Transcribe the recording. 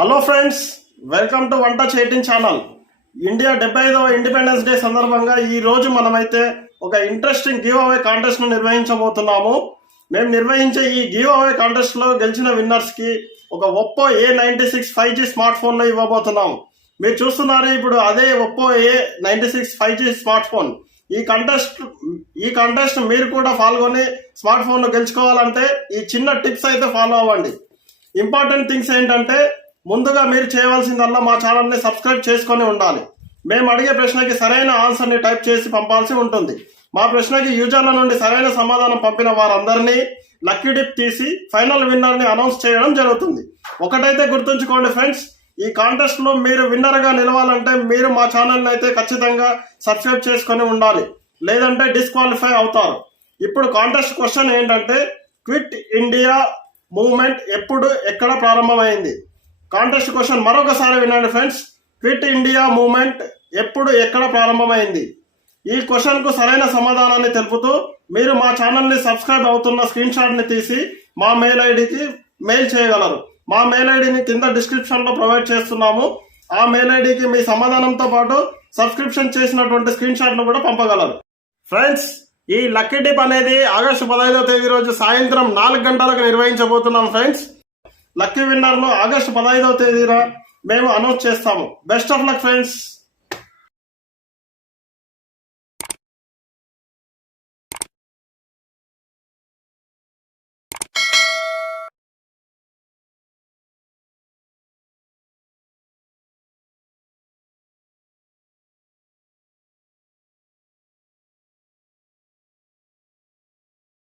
Hello friends, welcome to one touch 18 channel. India 75వ independence day సందర్భంగా ఈ రోజు మనమైతే ఒక ఇంట్రెస్టింగ్ గివ్ అవే కాంటెస్ట్ ను నిర్వహించబోతున్నాము. మేము నిర్వహించే ఈ గివ్ అవే కాంటెస్ట్ లో గెలిచిన విన్నర్స్ కి ఒక Oppo A96 5G smart phone ఇవ్వబోతున్నాము. మీరు చూస్తున్నారు ఇప్పుడు అదే Oppo A96 5G smart phone. ఈ కంటెస్ట్ మీరు కూడా పాల్గొని స్మార్ట్ ఫోన్ గెలుచుకోవాలంటే ఈ చిన్న టిప్స్ అయితే ఫాలో అవ్వండి. ఇంపార్టెంట్ థింగ్స్ ఏంటంటే, ముందుగా మీరు చేయవలసిందల్లా మా ఛానల్ని సబ్స్క్రైబ్ చేసుకొని ఉండాలి. మేము అడిగే ప్రశ్నకి సరైన ఆన్సర్ని టైప్ చేసి పంపాల్సి ఉంటుంది. మా ప్రశ్నకి యూజర్ల నుండి సరైన సమాధానం పంపిన వారందరినీ లక్కీ డిప్ తీసి ఫైనల్ విన్నర్ని అనౌన్స్ చేయడం జరుగుతుంది. ఒకటైతే గుర్తుంచుకోండి ఫ్రెండ్స్, ఈ కాంటెస్ట్ లో మీరు విన్నర్ గా నిలవాలంటే మీరు మా ఛానల్ని అయితే ఖచ్చితంగా సబ్స్క్రైబ్ చేసుకొని ఉండాలి, లేదంటే డిస్క్వాలిఫై అవుతారు. ఇప్పుడు కాంటెస్ట్ క్వశ్చన్ ఏంటంటే, క్విట్ ఇండియా మూవ్మెంట్ ఎప్పుడు ఎక్కడ ప్రారంభమైంది? కాంటెస్ట్ క్వశ్చన్ మరొకసారి వినండి ఫ్రెండ్స్. క్విట్ ఇండియా మూవ్మెంట్ ఎప్పుడు ఎక్కడ ప్రారంభమైంది? ఈ క్వశ్చన్ కు సరైన సమాధానాన్ని తెలుపుతూ మీరు మా ఛానల్ ని సబ్స్క్రైబ్ అవుతున్న స్క్రీన్ షాట్ ని తీసి మా మెయిల్ ఐడికి మెయిల్ చేయగలరు. మా మెయిల్ ఐడిని కింద డిస్క్రిప్షన్ లో ప్రొవైడ్ చేస్తున్నాము. ఆ మెయిల్ ఐడికి మీ సమాధానంతో పాటు సబ్స్క్రిప్షన్ చేసినటువంటి స్క్రీన్ షాట్ ను కూడా పంపగలరు. ఫ్రెండ్స్, ఈ లక్కీ డిప్ అనేది ఆగస్టు 15వ తేదీ రోజు సాయంత్రం 4 గంటలకు నిర్వహించబోతున్నాం ఫ్రెండ్స్. లక్కీ విన్నర్ ను ఆగస్టు 15వ తేదీన మేము అనౌన్స్ చేస్తాము. Best of luck friends.